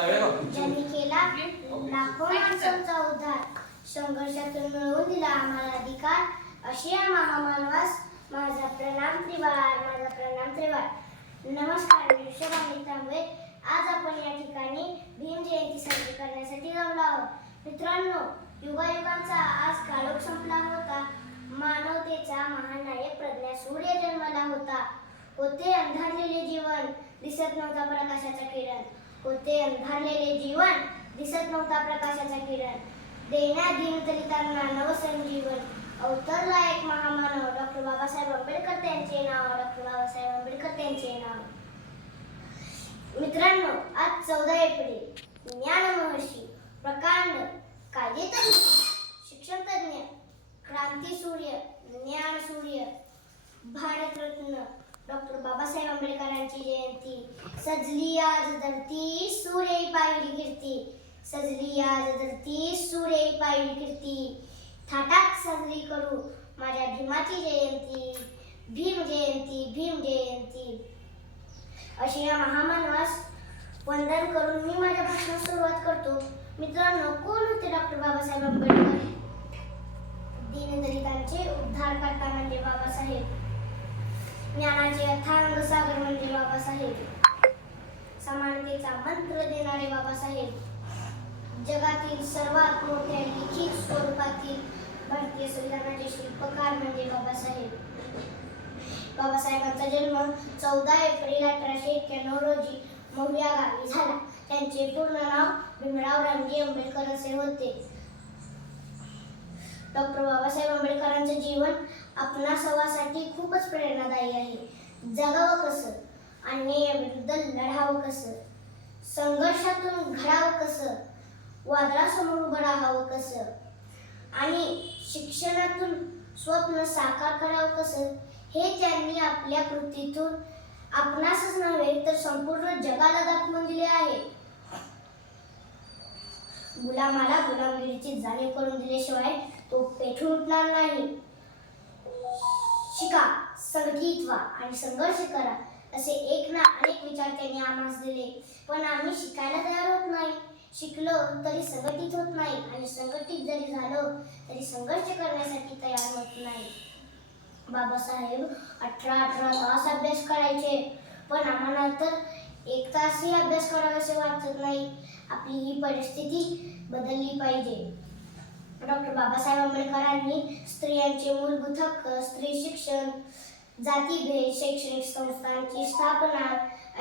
ज्यांनी केला लाखो माणसांचा उद्धार. संघर्षातून मिळवून दिला आम्हाला अधिकार. अशी या महामानवास माझा प्रणाम त्रिवार माझा प्रणाम त्रिवार. नमस्कार मी ऋषभानी तांबे. आज आपण या ठिकाणी भीम जयंती साजरी करण्यासाठी जमलो आहोत. मित्रांनो युगायुगांचा आज काळोख संपला होता. मानवतेचा महानायक प्रज्ञा सूर्य जन्मला होता. होते अंधारलेले जीवन. दिसत नव्हता प्रकाशाचा किरण. होते अंधारलेले जीवन दिसत नव्हता प्रकाशाचा किरण. देण्या दिनदलितांना नवसंजीवन. अवतरला एक महामानव. डॉक्टर बाबासाहेब आंबेडकर त्यांचे नाव डॉक्टर बाबासाहेब आंबेडकर त्यांचे नाव. मित्रांनो आज चौदा एप्रिल. ज्ञान महर्षी प्रकांड कायदेतज्ञ शिक्षण तज्ञ क्रांती सूर्य ज्ञान सूर्य भारतरत्न डॉक्टर बाबासाहेब आंबेडकरांची जयंती. सजली आज धरती सूर्य पाहिली कीर्ती सजली आज धरती सूर्य पाहिली कीर्ती थाटात साजरी करू माझ्या भीमाची जयंती. भीम जयंती भीम जयंती. अशी या महामानवास वंदन करून मी माझ्या भाषणास सुरुवात करतो. मित्रांनो कोण होते डॉक्टर बाबासाहेब आंबेडकर? दीनदलितांचे उद्धार करता म्हणजे बाबासाहेब. ज्ञानाचे अथांग सागर म्हणजे बाबासाहेब. समानतेचा मंत्र देणारे बाबासाहेब. जगातील सर्वात मोठ्या लिखित स्वरूपातील भारतीय संविधानाचे शिल्पकार म्हणजे बाबासाहेब. बाबासाहेबांचा जन्म चौदा एप्रिल अठराशे एक्क्याण्णव रोजी महुया गावी झाला. त्यांचे पूर्ण नाव भीमराव रामजी आंबेडकर असे होते. डॉक्टर बाबासाहेब आंबेडकरांचे जीवन आपणा सवासाठी खूपच प्रेरणादायी आहे. जगावं कसं? अन्यायाविरुद्ध लढावं कसं? संघर्षातून घडावं कसं? वादळासमोर उभं राहावं कसं? आणि शिक्षणातून स्वप्न साकार करावं कसं? हे त्यांनी आपल्या कृतीतून आपणासच नव्हे तर संपूर्ण जगाला दाखवून दिले आहे. गुलामाला गुलामगिरीची जाणीव करून दिल्याशिवाय तो पेठून उठणार नाही. शिका संघटित व्हा आणि संघर्ष करा असे एक ना अनेक विचार त्यांनी आम्हाला दिले. पण आम्ही शिकायला तयार होत नाही. शिकलो तरी संघटित होत नाही आणि संघटित जरी झालो तरी संघर्ष करण्यासाठी तयार होत नाही. बाबासाहेब अठरा अठरा तास अभ्यास करायचे. पण आम्हाला तर एक तासही अभ्यास करावासे वाटत नाही. आपली ही परिस्थिती बदलली पाहिजे. डॉक्टर बाबासाहेब आंबेडकरांनी स्त्रियांचे मूलभूत हक्क स्त्री शिक्षण जातीभेद शैक्षणिक संस्थांची स्थापना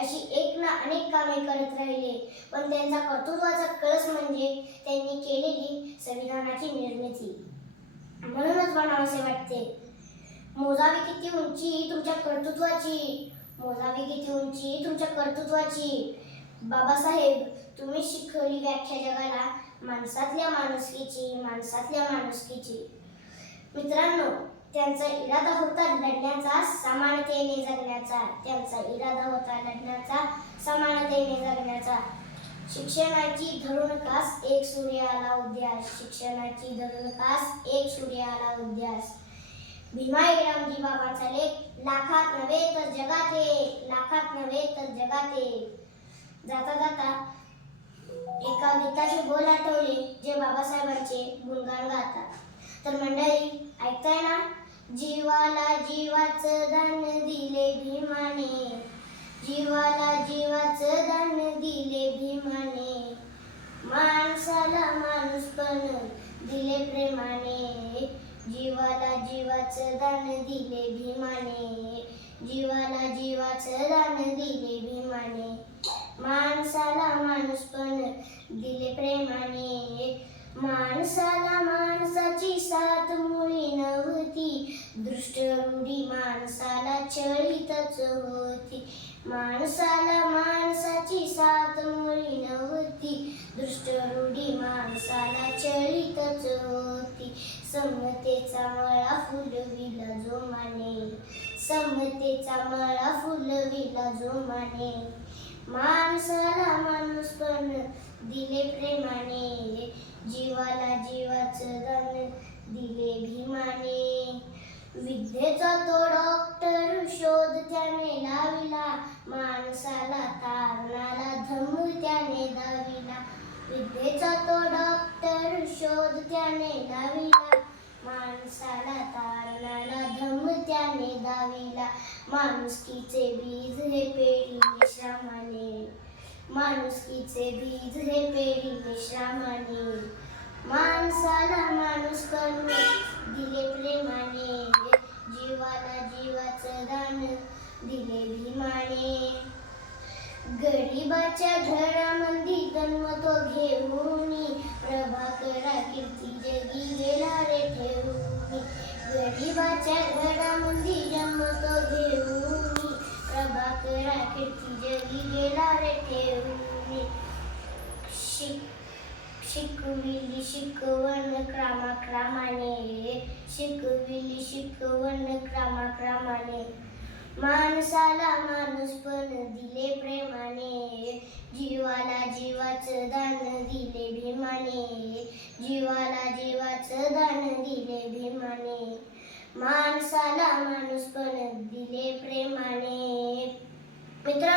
अशी एक ना अनेक कामे करत राहिले. पण त्यांचा कर्तृत्वाचा कळस म्हणजे त्यांनी केलेली संविधानाची निर्मिती. म्हणूनच म्हणावेसे वाटते मोजावी किती उंची तुमच्या कर्तृत्वाची मोजावी किती उंची तुमच्या कर्तृत्वाची. बाबासाहेब तुम्ही शिकवली व्याख्या जगाला माणसातल्या माणुसकीची माणसातल्या माणुसकीची. मित्रांनो त्यांचा इरादा होता लढण्याचा समानतेने जगण्याचा. त्यांचा इरादा होता लढण्याचा समानतेने जगण्याचा. शिक्षणाची धरून कास एक सूर्य आला उद्यास. शिक्षणाची धरून कास एक सूर्य आला उद्यास. भीमाई रामजी बाबाचा लेख लाखात नव्हे तर जगात हे लाखात नव्हे तर जगात हे. जाता जाता एका गीताचे बोल आठवले जे बाबासाहेबांचे गुणगान गातात. तर मंडळी ऐकताय ना? जीवाला जीवाचं दान दिले भीमाने. जीवाला जीवाचं दान दिले भीमाने. माणसाला माणूस पण दिले प्रेमाने. जीवाला जीवाचं दान दिले भीमाने. जीवाला जीवाचं दान दिले भीमाने. माणूस पण दिले प्रेमाने. माणसाला माणसाची साथ मुळी नव्हती. दृष्ट रूढी माणसाला चळीतच होती. माणसाला माणसाची साथ मुळी नव्हती. दृष्ट रूढी माणसाला चळीतच होती. समतेचा मळा फुलविला जोमाने. समतेचा मळा फुलविला जोमाने. माणसाला माणूस पण दिले प्रेमाने. जीवाला जीवाचं दान दिले भीमाने. विद्येचा तो डॉक्टर शोध त्याने लाविला. माणसाला तारणाला धम्म त्याने दाविला. विद्येचा तो डॉक्टर शोध त्याने लाविला. माणसाला तार त्याने दाविला माणुसकीचे बीज हे पेरी विश्रामाने माणुसकीचे बीज हे पेरी विश्रामाने माणसाला माणूस करून दिले प्रेमाने. जीवाला जीवाचं दान दिले भीमाने. गरीबाच्या घरामध्ये जन्म तो घेऊन प्रभाकरा कीर्ती जगी गेला रे ठेवून गरीबाच्या घरामध्ये जमतो घेऊन. प्रभाकरा कीर्ती जगी गेला रे ठेवून. शिक शिकविली शिकवण क्रमाक्रमाने. शिकविली शिकवण क्रमाक्रमाने. माणसाला माणूस पण दिले प्रेमाने. जीवाला जीवाचं दान दिले भीमाने. जीवाला जीवाचं दान दिले भीमाने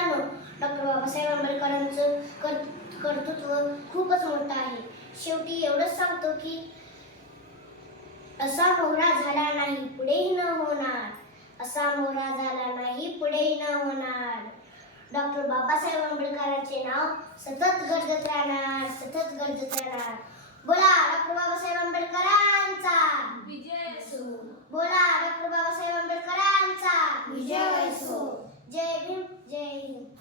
मित्रांनो डॉक्टर बाबासाहेब आंबेडकरांचं कर्तृत्व खूपच मोठं आहे. शेवटी एवढंच सांगतो की असा मोहरा झाला नाही पुढेही न होणार. असा मोहरा झाला नाही पुढेही न होणार. डॉक्टर बाबासाहेब आंबेडकरांचे नाव सतत गरजत राहणार सतत गरजत राहणार. बोला डॉक्टर बाबासाहेब आंबेडकरांचा. विजय असो. बोला डॉक्टर बाबासाहेब आंबेडकरांचा. विजय असो. जय भीम. Jane.